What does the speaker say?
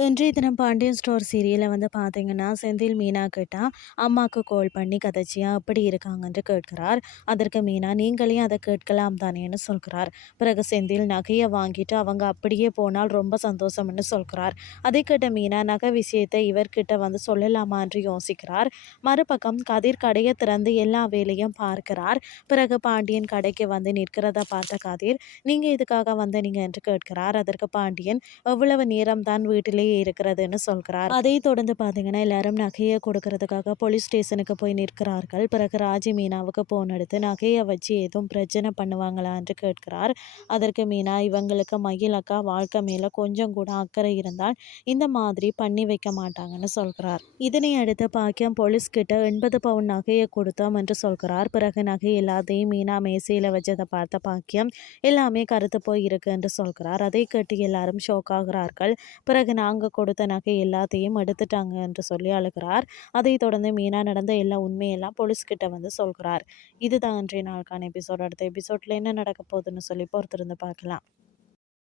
Pandian store சீரியலில் வந்து பார்த்தீங்கன்னா செந்தில் மீனா கிட்ட அம்மாவுக்கு கால் பண்ணி கதைச்சியா அப்படி இருக்காங்கன்னு கேட்கிறார். அதற்கு மீனா நீங்களே அதை கேட்கலாம் தானேன்னு சொல்கிறார். பிறகு செந்தில் நகையை வாங்கிட்டு அவங்க அப்படியே போனால் ரொம்ப சந்தோஷம்னு சொல்கிறார். அதை கேட்ட மீனா நகை விஷயத்தை இவர்கிட்ட வந்து சொல்லலாமா என்று யோசிக்கிறார். மறுபக்கம் கதிர் கடையை திறந்து எல்லா வேலையும் பார்க்கிறார். பிறகு பாண்டியன் கடைக்கு வந்து நிற்கிறத பார்த்த கதிர் நீங்கள் இதுக்காக வந்து நீங்கள் என்று கேட்கிறார். அதற்கு பாண்டியன் எவ்வளவு நேரம் தான் இருக்கிறதுன்னு சொல்கிறார். அதை தொடர்ந்து பார்த்தீங்கன்னா எல்லாரும் நகையை கொடுக்கறதுக்காக போலீஸ் ஸ்டேஷனுக்கு போய் நிற்கிறார்கள். பிறகு ராஜி மீனாவுக்கு போன் எடுத்து நகையை வச்சு எதுவும் பிரச்சனை பண்ணுவாங்களா? என்று கேட்கிறார். அதற்கு மீனா இவங்களுக்கு மயில் அக்கா வாழ்க்கை மேல கொஞ்சம் கூட அக்கறை இருந்தால் இந்த மாதிரி பண்ணி வைக்க மாட்டாங்கன்னு சொல்கிறார். இதனை அடுத்து பாக்கியம் போலீஸ் கிட்ட எண்பது பவுன் நகையை கொடுத்தோம் என்று சொல்கிறார். பிறகு நகை எல்லாத்தையும் மீனா மேசையில வச்சதை பார்த்த பாக்கியம் எல்லாமே கருத்து போய் இருக்கு என்று சொல்கிறார். அதை கேட்டு எல்லாரும் ஷோக் ஆகிறார்கள். பிறகு நாங்கள் கொடுத்த நகை எல்லாத்தையும் எடுத்துட்டாங்க என்று சொல்லி அழுகிறார். அதை தொடர்ந்து மீனா நடந்த எல்லா உண்மையெல்லாம் போலீஸ்கிட்ட வந்து சொல்கிறார். இதுதான் இன்றைய நாளுக்கான எபிசோட் அடுத்த எபிசோட்ல என்ன நடக்க போகுதுன்னு சொல்லி பொறுத்திருந்து பார்க்கலாம்.